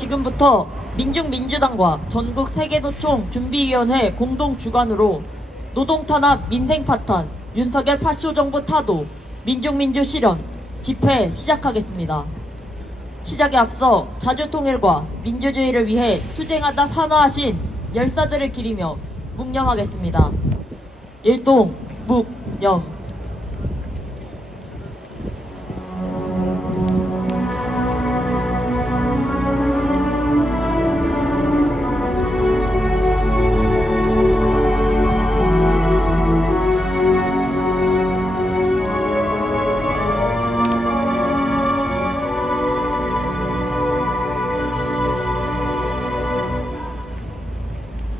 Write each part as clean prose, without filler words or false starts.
지금부터 민중민주당과 전국 세계노총 준비위원회 공동 주관으로 노동탄압 민생파탄 윤석열 파쇼정부 타도 민중민주 실현 집회 시작하겠습니다. 시작에 앞서 자주통일과 민주주의를 위해 투쟁하다 산화하신 열사들을 기리며 묵념하겠습니다. 일동 묵념.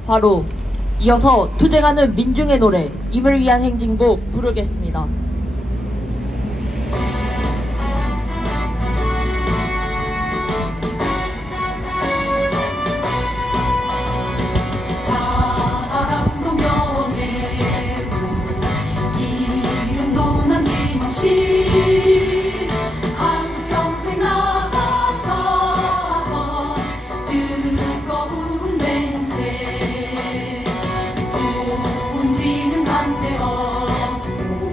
바로 이어서 투쟁하는 민중의 노래 임을 위한 행진곡 부르겠습니다. 사랑도 명예고 이름도 남김없이 한평생 나가자던 뜨거운 맹세 지는 한데 없고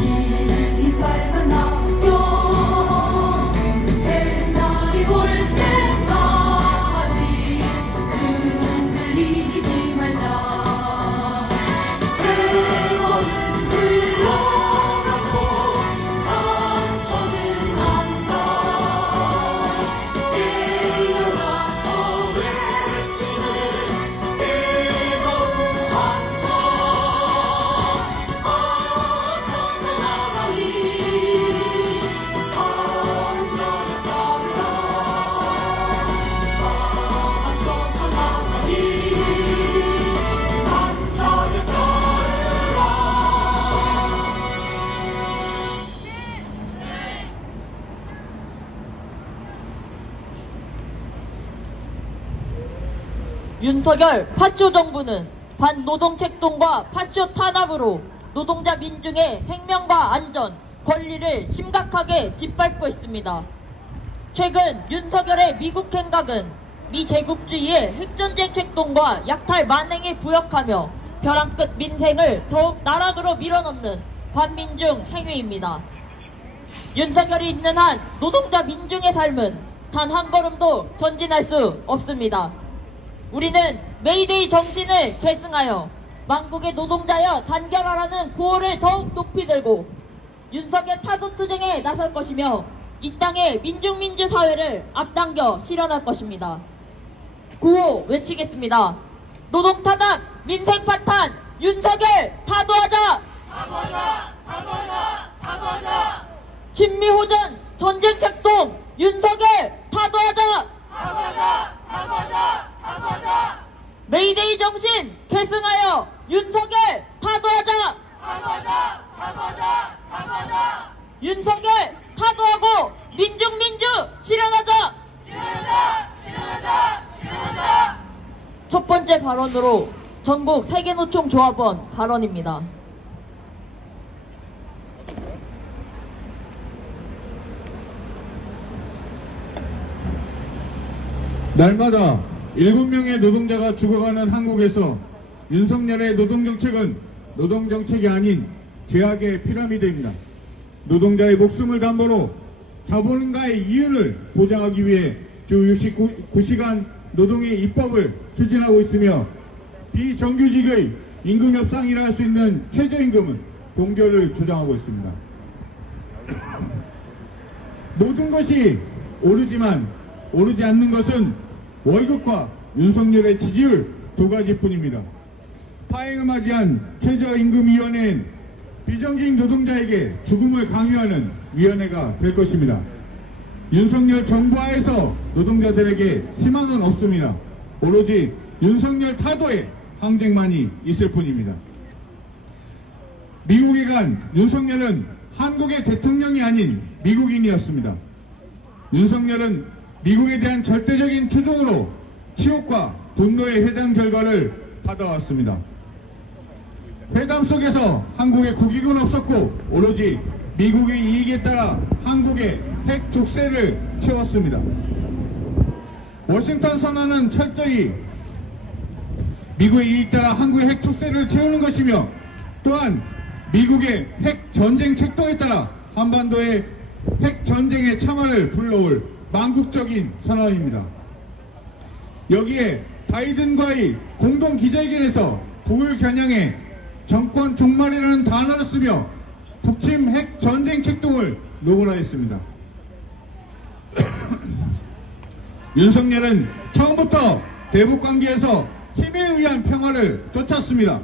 이 빨간 낙엽 새날이 올 때까지 흔들리지 말자. 세월은 흘러가고 상처는 난다. 깨어나서 외치는 뜨거운 함성. 앞서서 나가리 선전에 따르라. 앞서서 나가리 선전에 따르라. 윤석열 파쇼 정부는 반노동책동과 파쇼 탄압으로 노동자 민중의 생명과 안전, 권리를 심각하게 짓밟고 있습니다. 최근 윤석열의 미국 행각은 미제국주의의 핵전쟁 책동과 약탈 만행에 부역하며 벼랑 끝 민생을 더욱 나락으로 밀어넣는 반민중 행위입니다. 윤석열이 있는 한 노동자 민중의 삶은 단 한 걸음도 전진할 수 없습니다. 우리는 메이데이 정신을 계승하여 만국의 노동자여 단결하라는 구호를 더욱 높이 들고 윤석열 타도 투쟁에 나설 것이며 이 땅의 민중민주 사회를 앞당겨 실현할 것입니다. 구호 외치겠습니다. 노동탄압, 민생파탄, 윤석열 타도하자! 사과하자! 사과하자! 사과하자! 친미호전 전쟁책동 윤석열 타도하자! 사과하자! 사과하자! 사과하자! 메이데이 정신 계승하여 윤석열 타도하자! 사과하자! 사과하자! 사과하자! 윤석열 타도하고 민중민주 실현하자! 실현하자! 실현하자! 실현하자! 첫 번째 발언으로 전국 세계노총 조합원 발언입니다. 날마다 7명의 노동자가 죽어가는 한국에서 윤석열의 노동정책은 노동정책이 아닌 제약의 피라미드입니다. 노동자의 목숨을 담보로 자본가의 이윤을 보장하기 위해 주 69시간 노동의 입법을 추진하고 있으며 비정규직의 임금 협상이라 할 수 있는 최저임금은 동결을 주장하고 있습니다. 모든 것이 오르지만 오르지 않는 것은 월급과 윤석열의 지지율 두 가지뿐입니다. 파행을 맞이한 최저임금위원회는 비정규직 노동자에게 죽음을 강요하는 위원회가 될 것입니다. 윤석열 정부 하에서 노동자들에게 희망은 없습니다. 오로지 윤석열 타도의 항쟁만이 있을 뿐입니다. 미국에 간 윤석열은 한국의 대통령이 아닌 미국인이었습니다. 윤석열은 미국에 대한 절대적인 추종으로 치욕과 분노의 회담 결과를 받아왔습니다. 회담 속에서 한국에 국익은 없었고 오로지 미국의 이익에 따라 한국의 핵 족쇄를 채웠습니다. 워싱턴 선언은 철저히 미국의 이익 따라 한국의 핵 촉새를 채우는 것이며 또한 미국의 핵 전쟁 책동에 따라 한반도의 핵 전쟁의 참화를 불러올 망국적인 선언입니다. 여기에 바이든과의 공동 기자회견에서 북을 겨냥해 정권 종말이라는 단어를 쓰며 북침 핵 전쟁 책동을 노골화했습니다. 윤석열은 처음부터 대북 관계에서 힘에 의한 평화를 쫓았습니다.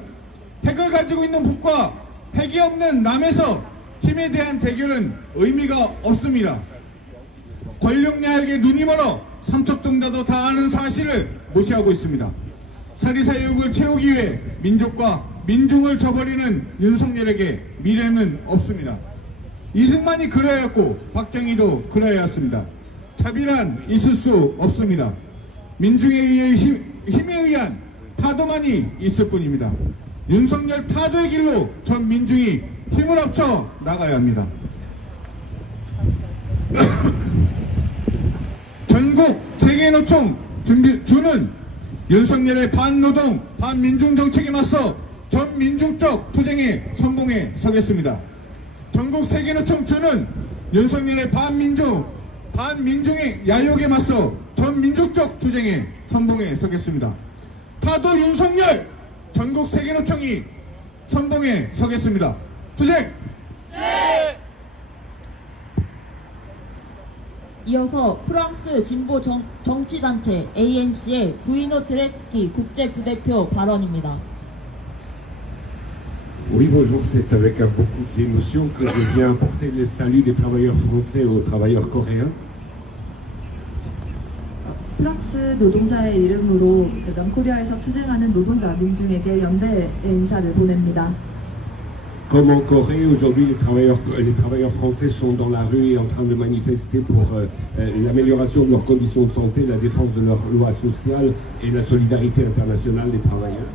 핵을 가지고 있는 북과 핵이 없는 남에서 힘에 대한 대결은 의미가 없습니다. 권력 야욕에 눈이 멀어 삼척동자도 다 아는 사실을 무시하고 있습니다. 사리사욕을 채우기 위해 민족과 민중을 저버리는 윤석열에게 미래는 없습니다. 이승만이 그래야 했고 박정희도 그래야 했습니다. 차별은 있을 수 없습니다. 민중에 의해 힘에 의한 타도만이 있을 뿐입니다. 윤석열 타도의 길로 전 민중이 힘을 합쳐 나가야 합니다. 전국 세계노총 주는 윤석열의 반노동, 반민중 정책에 맞서 전 민중적 투쟁에 선봉에 서겠습니다. 전국 세계노총 주는 윤석열의 반민중의 야욕에 맞서 전 민족적 투쟁에 선봉에 서겠습니다. 타도 윤석열 전국 세계노총이 선봉에 서겠습니다. 투쟁! 네! 이어서 프랑스 진보 정치단체 ANC의 부이노 트레스키 국제부대표 발언입니다. Oui, bonjour, c'est avec beaucoup d'émotion que je viens apporter le salut des travailleurs français aux travailleurs coréens. 프랑스 노동자의 이름으로 남코리아에서 투쟁하는 노동자 민중에게 연대의 인사를 보냅니다. Comme en Corée, aujourd'hui, les travailleurs français sont dans la rue et en train de manifester pour l'amélioration de leurs conditions de santé, la défense de leurs lois sociales et la solidarité internationale des travailleurs.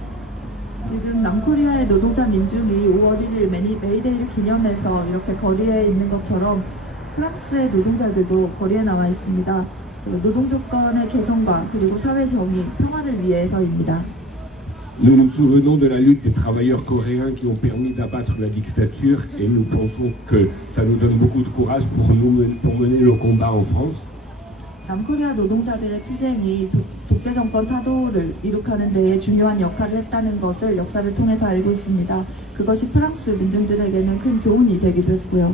지금 남코리아의 노동자 민중이 5월 1일 메이데이를 기념해서 이렇게 거리에 있는 것처럼 프랑스의 노동자들도 거리에 나와 있습니다. 노동 조건의 개선과 그리고 사회 정의, 평화를 위해서입니다. Nous nous souvenons de la lutte des travailleurs coréens qui ont permis d'abattre la dictature et nous pensons que ça nous donne beaucoup de courage pour mener le combat en France. 남코리아 노동자들의 투쟁이 독재 정권 타도를 이룩하는 데에 중요한 역할을 했다는 것을 역사를 통해서 알고 있습니다. 그것이 프랑스 민중들에게는 큰 교훈이 되기도 했고요.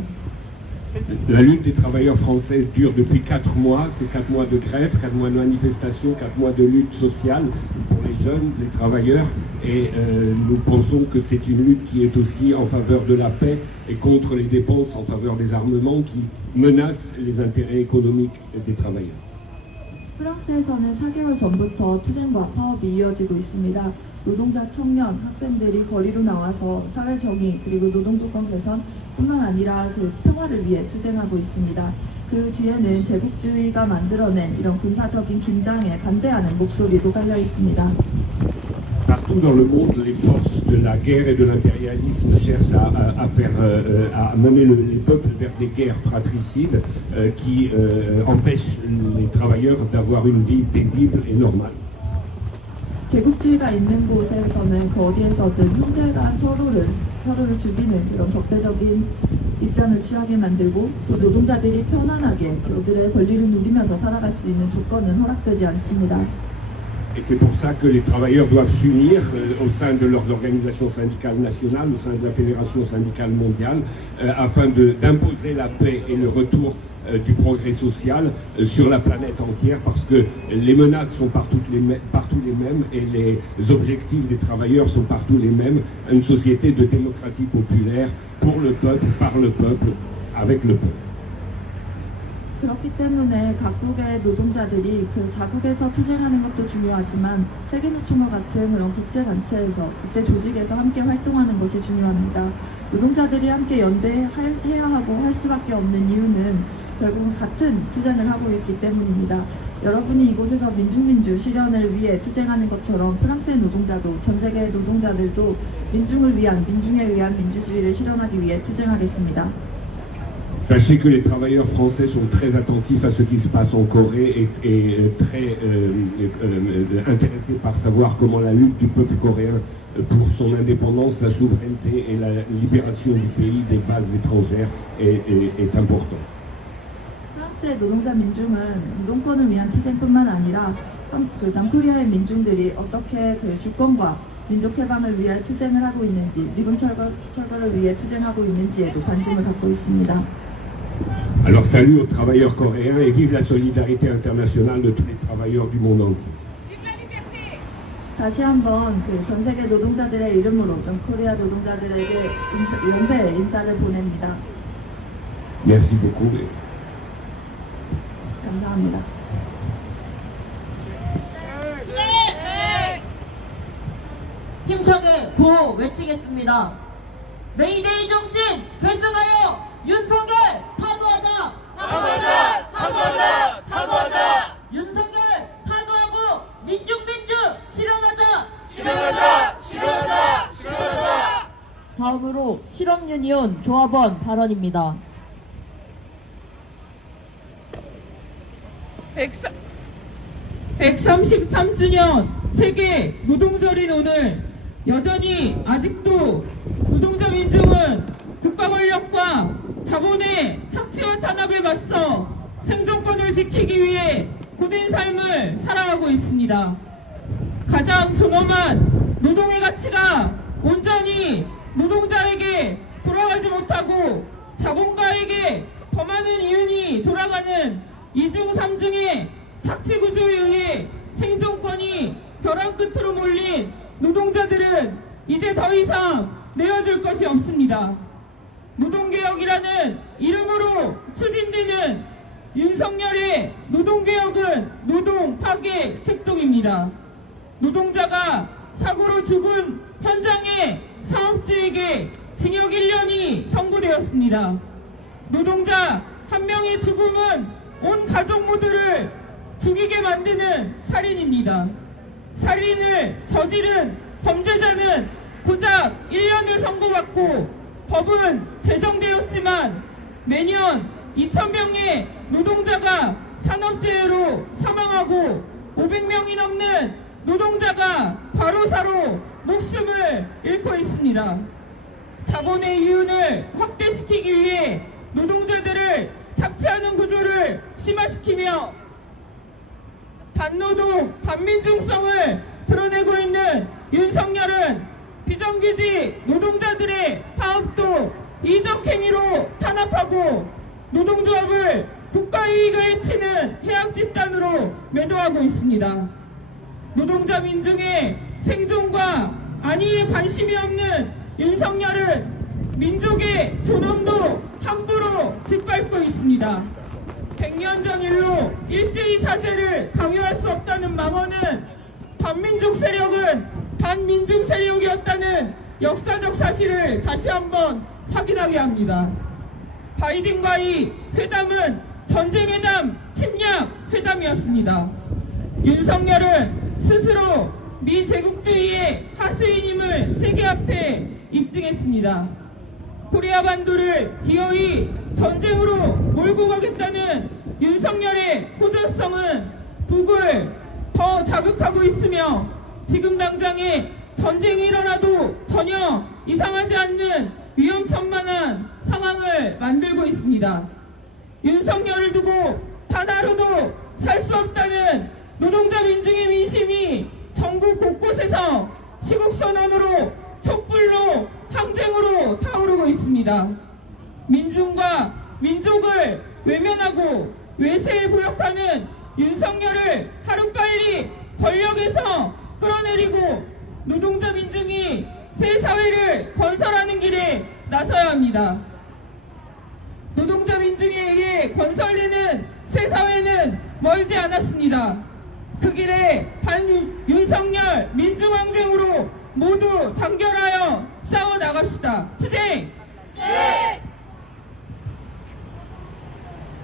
La lutte des travailleurs français dure depuis 4 mois, c'est 4 mois de grève, 4 mois de manifestation, 4 mois de lutte sociale pour les jeunes, les travailleurs, et nous pensons que c'est une lutte qui est aussi en faveur de la paix et contre les dépenses en faveur des armements qui menacent les intérêts économiques des travailleurs. 프랑스에서는 4개월 전부터 투쟁과 파업이 이어지고 있습니다. 노동자, 청년, 학생들이 거리로 나와서 사회 정의 그리고 노동 조건 개선 뿐만 아니라 그 평화를 위해 투쟁하고 있습니다. 그 뒤에는 제국주의가 만들어낸 이런 군사적인 긴장에 반대하는 목소리도 깔려 있습니다. Partout dans le monde, les forces de la guerre et de l'impérialisme cherchent à mener les peuples vers des guerres fratricides qui empêchent les travailleurs d'avoir une vie paisible et normale. 제국주의가 있는 곳에서는 그 어디에서든 형제가 서로를 죽이는 그런 적대적인 입장을 취하게 만들고 또 노동자들이 편안하게 그들의 권리를 누리면서 살아갈 수 있는 조건은 허락되지 않습니다. Et c'est pour ça que les travailleurs doivent s'unir au sein de leurs organisations syndicales nationales, au sein de la Fédération syndicale mondiale, afin d'imposer la paix et le retour du progrès social sur la planète entière, parce que les menaces sont partout les mêmes et les objectifs des travailleurs sont partout les mêmes. Une société de démocratie populaire pour le peuple, par le peuple, avec le peuple. 그렇기 때문에 각국의 노동자들이 그 자국에서 투쟁하는 것도 중요하지만 세계노총과 같은 그런 국제단체에서, 국제조직에서 함께 활동하는 것이 중요합니다. 노동자들이 함께 연대해야 하고 할 수밖에 없는 이유는 결국 같은 투쟁을 하고 있기 때문입니다. 여러분이 이곳에서 민중민주 실현을 위해 투쟁하는 것처럼 프랑스의 노동자도 전 세계의 노동자들도 민중을 위한, 민중에 의한 민주주의를 실현하기 위해 투쟁하겠습니다. Sachez que les travailleurs français sont très attentifs à ce qui se passe en Corée et très intéressés par savoir comment la lutte du peuple coréen pour son indépendance, sa souveraineté et la libération du pays des bases étrangères est importante. 프랑스의 노동자 민중은 노동권을 위한 투쟁뿐만 아니라 그 남코리아의 민중들이 어떻게 그 주권과 민족 해방을 위해 투쟁을 하고 있는지, 미군 철거를 위해 투쟁하고 있는지에도 관심을 갖고 있습니다. Alors salut aux travailleurs coréens et vive la solidarité internationale de tous les travailleurs du monde entier. 다시 한번 그 전 세계 노동자들의 이름으로 남코리아 노동자들에게 연세 인사를 보냅니다. Merci beaucoup. 감사합니다. 힘차게 구호 외치겠습니다. 메이데이 정신 결승하여 윤석열 타도하자! 타도하자! 타도하자! 타도하자! 윤석열 타도하고 민중 실현하자! 실현하자! 실현하자! 실현하자! 다음으로 실업유니온 조합원 발언입니다. 133주년 세계 노동절인 오늘 여전히 아직도 노동자 민중은 국가 권력과 자본의 착취와 탄압에 맞서 생존권을 지키기 위해 고된 삶을 살아가고 있습니다. 가장 존엄한 노동의 가치가 온전히 노동자에게 돌아가지 못하고 자본가에게 더 많은 이윤이 돌아가는 이중 삼중의 착취 구조에 의해 생존권이 벼랑 끝으로 몰린 노동자들은 이제 더 이상 내어줄 것이 없습니다. 노동개혁이라는 이름으로 추진되는 윤석열의 노동개혁은 노동 파괴 책동입니다. 노동자가 사고로 죽은 현장의 사업주에게 징역 1년이 선고되었습니다. 노동자 한 명의 죽음은 온 가족 모두를 죽이게 만드는 살인입니다. 살인을 저지른 범죄자는 고작 1년을 선고받고 법은 제정되었지만 매년 2,000명의 노동자가 산업재해로 사망하고 500명이 넘는 노동자가 과로사로 목숨을 잃고 있습니다. 자본의 이윤을 확대시키기 위해 노동자들을 착취하는 구조를 심화시키며 반노동, 반민중성을 드러내고 있는 윤석열은 비정규직 노동자들의 파업도 이적행위로 탄압하고 노동조합을 국가이익을 해치는 해악 집단으로 매도하고 있습니다. 노동자 민중의 생존과 안위에 관심이 없는 윤석열은 민족의 존엄도 함부로 짓밟고 있습니다. 100년 전 일로 일제히 사죄를 강요할 수 없다는 망언은 반민족 세력은 반민중 세력이었다는 역사적 사실을 다시 한번 확인하게 합니다. 바이든과의 회담은 전쟁회담, 침략 회담이었습니다. 윤석열은 스스로 미제국주의의 하수인임을 세계 앞에 입증했습니다. 코리아 반도를 기어이 전쟁으로 몰고 가겠다는 윤석열의 호전성은 북을 더 자극하고 있으며 지금 당장에 전쟁이 일어나도 전혀 이상하지 않는 위험천만한 상황을 만들고 있습니다. 윤석열을 두고 단 하루도 살 수 없다는 노동자 민중의 민심이 전국 곳곳에서 시국선언으로 촛불로 항쟁으로 타오르고 있습니다. 민중과 민족을 외면하고 외세에 부역하는 윤석열을 하루빨리 권력에서 끌어내리고 노동자 민중이 새 사회를 건설하는 길에 나서야 합니다. 노동자 민중에게 건설되는 새 사회는 멀지 않았습니다. 그 길에 반윤석열 민중항쟁으로 모두 단결하여 싸워나갑시다. 투쟁!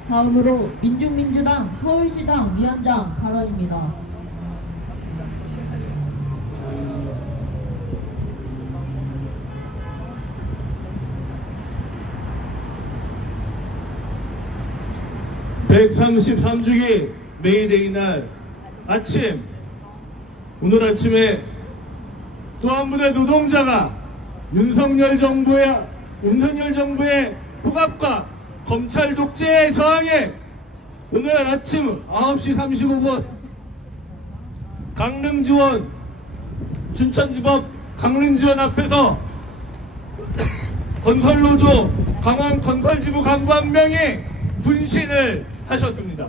다음으로 민중민주당 서울시당 위원장 발언입니다. 133주기 메이데이 날 아침, 오늘 아침에 또 한 분의 노동자가 윤석열 정부의 폭압과 검찰 독재에 저항해 오늘 아침 9시 35분 강릉지원 춘천지법 강릉지원 앞에서 건설노조 강원 건설지부 간부 한 명이 분신을 하셨습니다.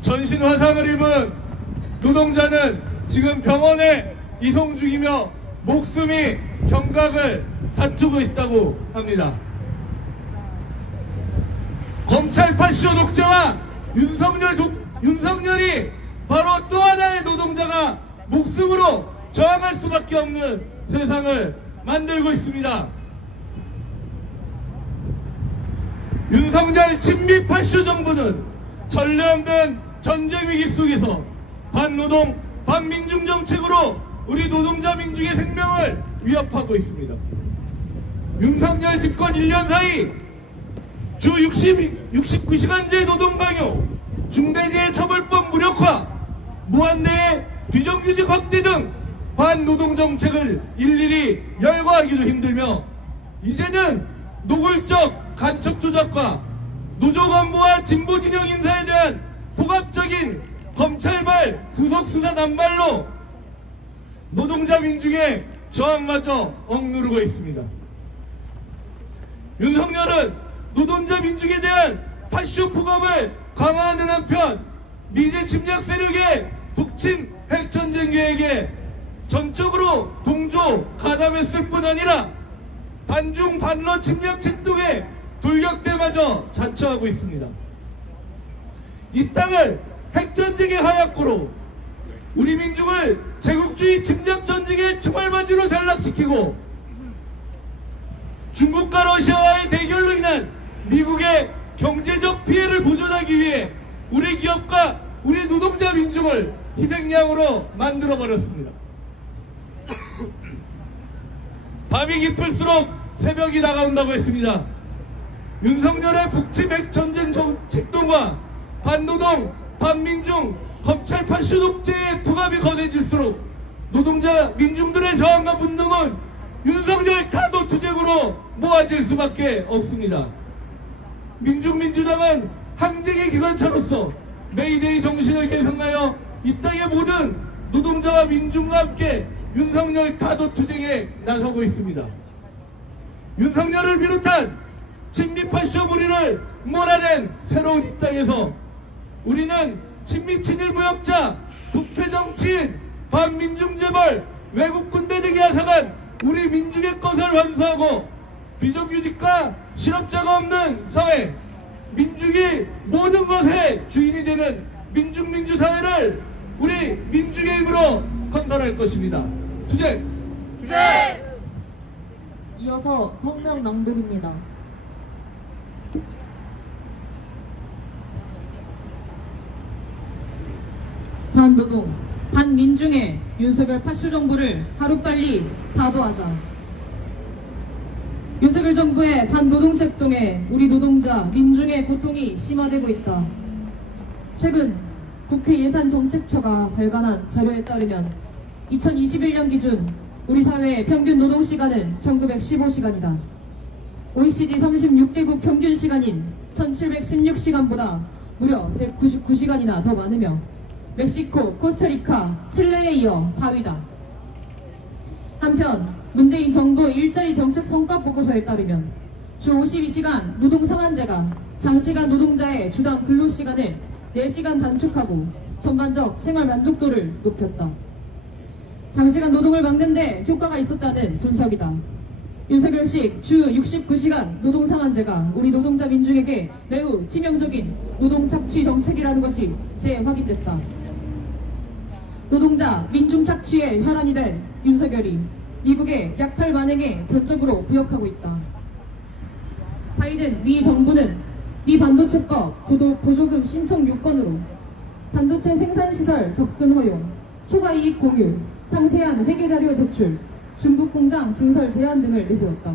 전신 화상을 입은 노동자는 지금 병원에 이송 중이며 목숨이 경각을 다투고 있다고 합니다. 검찰 파쇼 독재와 윤석열이 바로 또 하나의 노동자가 목숨으로 저항할 수밖에 없는 세상을 만들고 있습니다. 윤석열 친미 파쇼 정부는 전례 없는 전쟁 위기 속에서 반노동, 반민중 정책으로 우리 노동자 민중의 생명을 위협하고 있습니다. 윤석열 집권 1년 사이 주 69시간제 노동 강요, 중대재해 처벌법 무력화, 무한대의 비정규직 확대 등 반노동 정책을 일일이 열거하기도 힘들며 이제는 노골적 간첩 조작과 노조 간부와 진보 진영 인사에 대한 폭압적인 검찰발 구속수사 남발로 노동자 민중의 저항마저 억누르고 있습니다. 윤석열은 노동자 민중에 대한 파쇼 폭압을 강화하는 한편 미제 침략 세력의 북침 핵전쟁 계획에 전적으로 동조 가담했을 뿐 아니라 반중 반러 침략 책동에 돌격대마저 자처하고 있습니다. 이 땅을 핵전쟁의 하약고로 우리 민중을 제국주의 침략 전쟁의 총알바지로 전락시키고 중국과 러시아와의 대결로 인한 미국의 경제적 피해를 보존하기 위해 우리 기업과 우리 노동자 민중을 희생양으로 만들어버렸습니다. 밤이 깊을수록 새벽이 다가온다고 했습니다. 윤석열의 북침 핵전쟁 책동과 반노동, 반민중, 검찰 파쇼 독재의 폭압이 거세질수록 노동자 민중들의 저항과 분노는 윤석열 타도 투쟁으로 모아질 수밖에 없습니다. 민중민주당은 항쟁의 기관차로서 메이데이 정신을 계승하여 이 땅의 모든 노동자와 민중과 함께 윤석열 타도 투쟁에 나서고 있습니다. 윤석열을 비롯한 친미 파쇼 무리를 몰아낸 새로운 이 땅에서 우리는 친미 친일 무역자, 부패 정치인, 반민중 재벌, 외국 군대 등이 앗아간 우리 민중의 것을 완수하고 비정규직과 실업자가 없는 사회, 민중이 모든 것의 주인이 되는 민중민주 사회를 우리 민중의 힘으로 건설할 것입니다. 투쟁! 이어서 성명 낭독입니다. 반노동, 반민중의 윤석열 파쇼 정부를 하루빨리 타도하자. 윤석열 정부의 반노동 책동에 우리 노동자, 민중의 고통이 심화되고 있다. 최근 국회 예산정책처가 발간한 자료에 따르면 2021년 기준 우리 사회의 평균 노동시간은 1915시간이다. OECD 36개국 평균 시간인 1716시간보다 무려 199시간이나 더 많으며 멕시코, 코스타리카, 칠레에 이어 4위다. 한편 문재인 정부 일자리 정책 성과 보고서에 따르면 주 52시간 노동 상한제가 장시간 노동자의 주당 근로시간을 4시간 단축하고 전반적 생활 만족도를 높였다. 장시간 노동을 막는 데 효과가 있었다는 분석이다. 윤석열식 주 69시간 노동 상한제가 우리 노동자 민중에게 매우 치명적인 노동 착취 정책이라는 것이 재확인됐다. 노동자 민중 착취의 혈안이 된 윤석열이 미국의 약탈 만행에 전적으로 부역하고 있다. 바이든 미 정부는 미 반도체법 보조금 신청 요건으로 반도체 생산시설 접근 허용, 초과이익 공유, 상세한 회계자료 제출, 중국 공장 증설 제한 등을 내세웠다.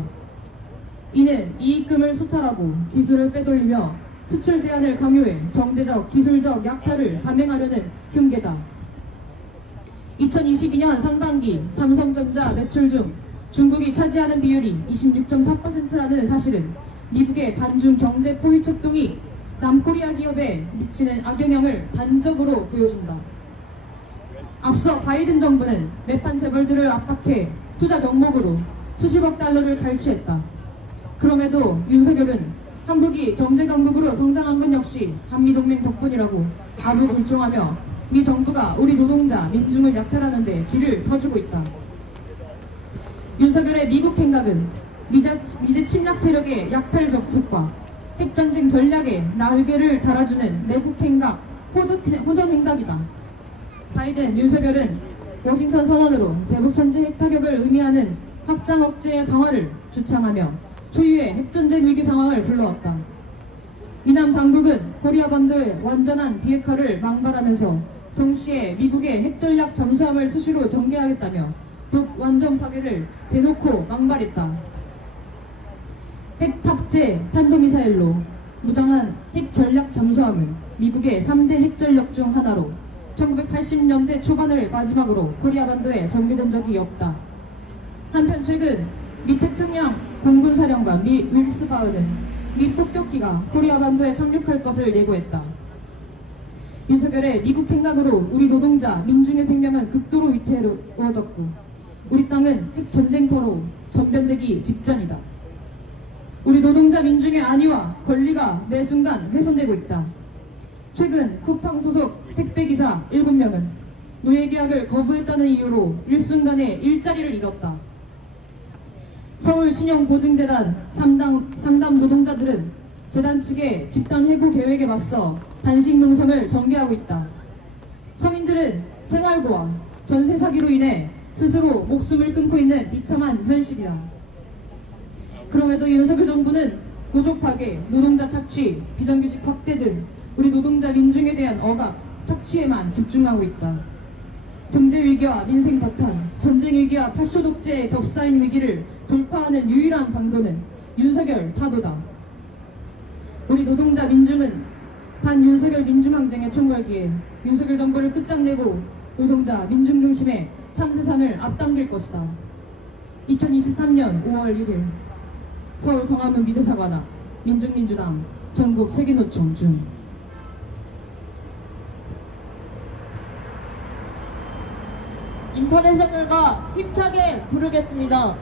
이는 이익금을 수탈하고 기술을 빼돌리며 수출 제한을 강요해 경제적, 기술적 약탈을 감행하려는 흉계다. 2022년 상반기 삼성전자 매출 중 중국이 차지하는 비율이 26.4%라는 사실은 미국의 반중 경제 포위策동이 남코리아 기업에 미치는 악영향을 단적으로 보여준다. 앞서 바이든 정부는 매판 재벌들을 압박해 투자 명목으로 수십억 달러를 갈취했다. 그럼에도 윤석열은 한국이 경제강국으로 성장한 건 역시 한미동맹 덕분이라고 아부불총하며 미 정부가 우리 노동자, 민중을 약탈하는 데 뒤를 퍼주고 있다. 윤석열의 미국 행각은 미제 침략 세력의 약탈 정책과 핵전쟁 전략에 날개를 달아주는 매국 행각, 호전 행각이다. 바이든, 윤석열은 워싱턴 선언으로 대북 선제 핵 타격을 의미하는 확장 억제의 강화를 주창하며 초유의 핵전쟁 위기 상황을 불러왔다. 미남 당국은 코리아 반도의 완전한 비핵화를 망발하면서 동시에 미국의 핵전략 잠수함을 수시로 전개하겠다며 북 완전 파괴를 대놓고 망발했다. 핵 탑재 탄도미사일로 무장한 핵 전략 잠수함은 미국의 3대 핵전력 중 하나로 1980년대 초반을 마지막으로 코리아 반도에 전개된 적이 없다. 한편 최근 미 태평양 공군사령관 미 윌스바흐는 미 폭격기가 코리아 반도에 착륙할 것을 예고했다. 윤석열의 미국 행각으로 우리 노동자, 민중의 생명은 극도로 위태로워졌고 우리 땅은 핵 전쟁터로 전변되기 직전이다. 우리 노동자 민중의 안위와 권리가 매 순간 훼손되고 있다. 최근 쿠팡 소속 택배기사 7명은 노예계약을 거부했다는 이유로 일순간에 일자리를 잃었다. 서울 신용보증재단 상담 노동자들은 재단 측의 집단 해고 계획에 맞서 단식 농성을 전개하고 있다. 서민들은 생활고와 전세 사기로 인해 스스로 목숨을 끊고 있는 비참한 현실이다. 그럼에도 윤석열 정부는 노조 파괴, 노동자 착취, 비정규직 확대 등 우리 노동자 민중에 대한 억압, 착취에만 집중하고 있다. 경제 위기와 민생 파탄, 전쟁 위기와 파쇼 독재의 겹싸인 위기를 돌파하는 유일한 방도는 윤석열 타도다. 우리 노동자 민중은 반윤석열 민중항쟁의 총궐기에 윤석열 정부를 끝장내고 노동자 민중 중심의 참세상을 앞당길 것이다. 2023년 5월 1일 서울 광화문 미대사관 앞 민중민주당 전국 세계노총 중 인터내셔널과 힘차게 부르겠습니다.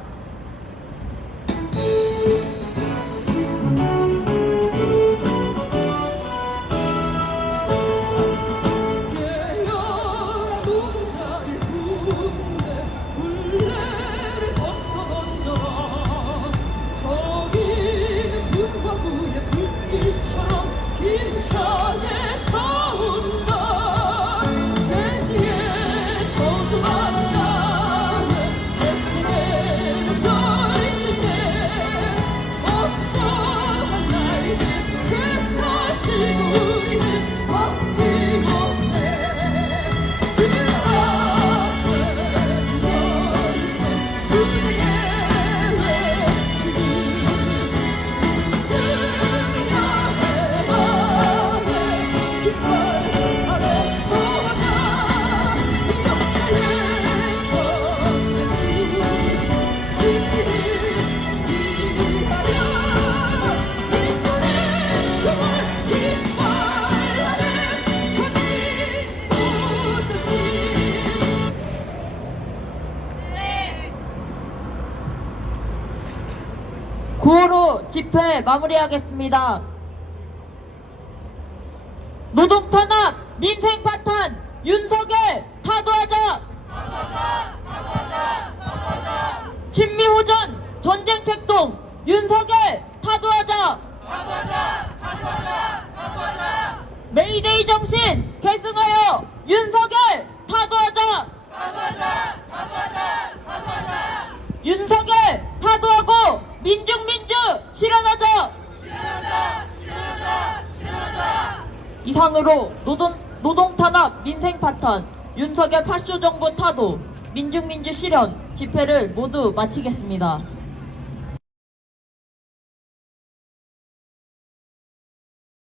구호로 집회 마무리하겠습니다. 노동 탄압, 민생 파탄, 윤석열 타도하자! 친미호전, 전쟁 책동, 윤석열 타도하자! 메이데이 정신 계승하여 윤석열 타도하자! 윤석열 타도하고 민중 실현하자! 이상으로 노동 탄압, 민생 파탄, 윤석열 파쇼 정부 타도, 민중 실현 집회를 모두 마치겠습니다.